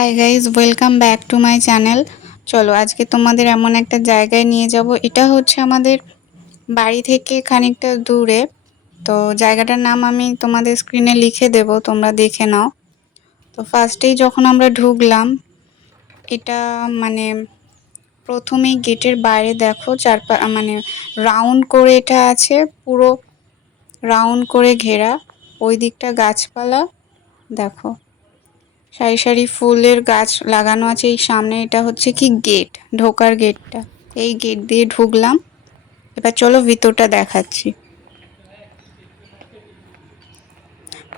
Hi guys, welcome back to my channel. চলো আজকে তোমাদের এমন একটা জায়গায় নিয়ে যাব। এটা হচ্ছে আমাদের বাড়ি থেকে খানিকটা দূরে। তো জায়গাটার নাম আমি তোমাদের স্ক্রিনে লিখে দেব, তোমরা দেখে নাও। তো ফার্স্টেই যখন আমরা ঢুকলাম, এটা মানে প্রথমেই গেটের বাইরে দেখো মানে রাউন্ড করে এটা আছে, পুরো রাউন্ড করে ঘেরা। ওই দিকটা গাছপালা দেখো, সারি সারি ফুলের গাছ লাগানো আছে। এই সামনে এটা হচ্ছে কি গেট, ঢোকার গেটটা। এই গেট দিয়ে ঢুকলাম। এবার চলো ভিতরটা দেখাচ্ছি।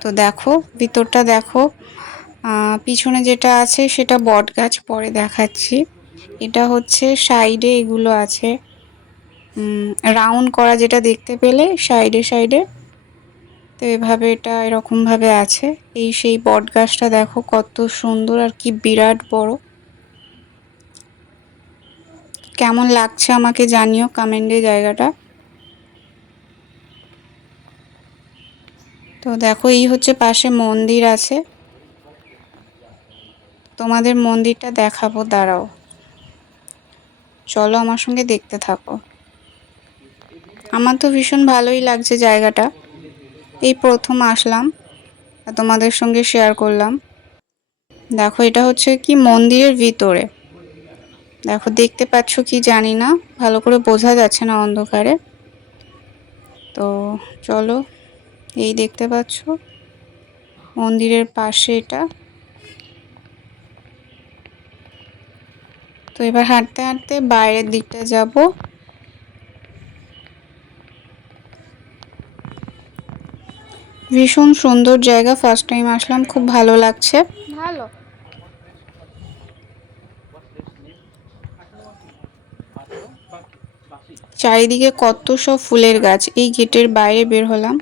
তো দেখো ভিতরটা দেখো, পিছনে যেটা আছে সেটা বট গাছ, পরে দেখাচ্ছি। এটা হচ্ছে সাইডে এগুলো আছে, রাউন্ড করা, যেটা দেখতে পেলে সাইডে সাইডে। তো এভাবে এটা এরকম ভাবে আছে। এই সেই বট গাছটা দেখো কত সুন্দর আর কি বিরাট বড়। কেমন লাগছে আমাকে জানিও কমেন্টে জায়গাটা। তো দেখো এই হচ্ছে পাশে মন্দির আছে, তোমাদের মন্দিরটা দেখাবো, দাঁড়াও। চলো আমার সঙ্গে দেখতে থাকো। আমার তো ভীষণ ভালোই লাগছে জায়গাটা। এই প্রথম আসলাম আর তোমাদের সঙ্গে শেয়ার করলাম। দেখো এটা হচ্ছে কি মন্দিরের ভিতরে। দেখো দেখতে পাচ্ছ কি জানি না, ভালো করে বোঝা যাচ্ছে না অন্ধকারে। তো চলো, এই দেখতে পাচ্ছ মন্দিরের পাশে এটা। তো এবার হাঁটতে হাঁটতে বাইরের দিকটা যাব। ভীষণ সুন্দর জায়গা, ফার্স্ট টাইম আসলাম, খুব ভালো লাগছে। ভালো চারিদিকে কত সব ফুলের গাছ। এই গেটের বাইরে বের হলাম,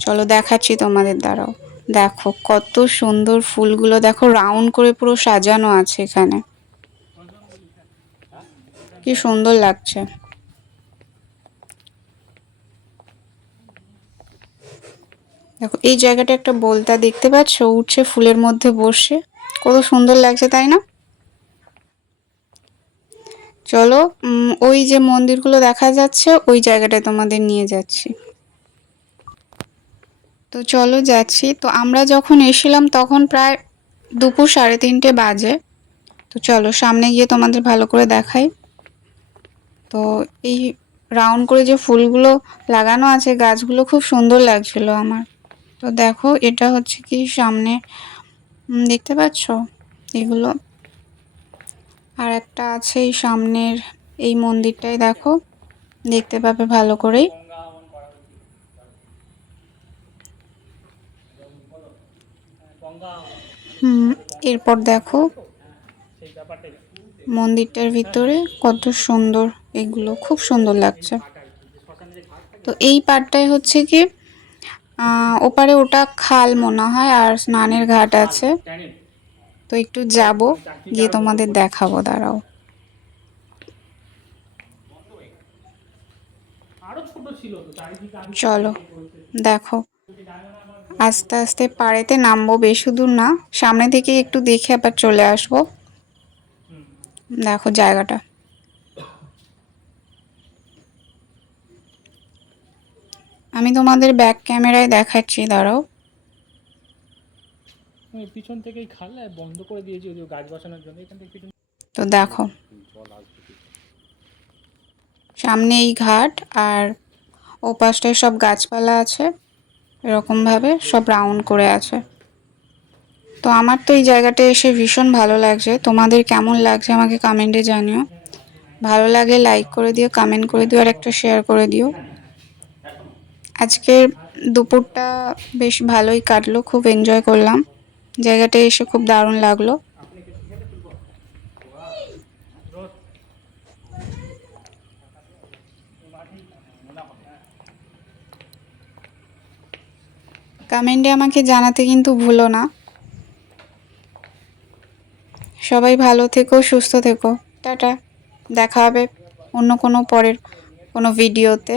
চলো দেখাচ্ছি তোমাদের, দ্বারাও দেখো কত সুন্দর ফুলগুলো। দেখো রাউন্ড করে পুরো সাজানো আছে এখানে, কি সুন্দর লাগছে। দেখো এই জায়গাটা একটা বলতা দেখতে পাচ্ছ, উঠছে ফুলের মধ্যে বসে, কত সুন্দর লাগছে তাই না? চলো ওই যে মন্দিরগুলো দেখা যাচ্ছে ওই জায়গাটায় তোমাদের নিয়ে যাচ্ছি। তো চলো যাচ্ছি। তো আমরা যখন এসেছিলাম তখন প্রায় দুপুর 3:30 বাজে। তো চলো সামনে গিয়ে তোমাদের ভালো করে দেখাই। তো এই রাউন্ড করে যে ফুলগুলো লাগানো আছে, গাছগুলো খুব সুন্দর লাগছিল আমার। তো দেখো এটা হচ্ছে কি সামনে, দেখতে পাচ্ছ এগুলো। আর একটা আছে এই সামনের এই মন্দিরটাই, দেখো দেখতে পাবে ভালো করেই। এরপর দেখো মন্দিরটার ভিতরে কত সুন্দর, এগুলো খুব সুন্দর লাগছে। তো এই পার্টটাই হচ্ছে কি ওপারে ওটা খাল মনে হয়, আর স্নানের ঘাট আছে। তো একটু যাব, গিয়ে তোমাদের দেখাবো, দাঁড়াও। চলো দেখো, আস্তে আস্তে পাড়েতে নামবো, বেশি দূর না, সামনে থেকে একটু দেখে আবার চলে আসবো। দেখো জায়গাটা, আমি তোমাদের ব্যাক ক্যামেরায় দেখাচ্ছি, দাঁড়াও। পিছন থেকেই খাল বন্ধ করে দিয়েছি ওই গাছ বসানোর জন্য, এখান থেকে পিছন। তো দেখো সামনে এই ঘাট, আর ও পাশটায় সব গাছপালা আছে, এরকম ভাবে সব রাউন্ড করে আছে। তো আমার তো এই জায়গাটা এসে ভীষণ ভালো লাগছে। তোমাদের কেমন লাগছে আমাকে কমেন্টে জানিও। ভালো লাগলে লাইক করে দিও, কমেন্ট করে দিও, আর একটা শেয়ার করে দিও। আজকের দুপুরটা বেশ ভালোই কাটলো, খুব এনজয় করলাম, জায়গাটা এসে খুব দারুণ লাগলো। কমেন্টে আমাকে জানাতে কিন্তু ভুলো না। সবাই ভালো থেকো, সুস্থ থেকো, টাটা। দেখা হবে অন্য কোনো পরের কোনো ভিডিওতে।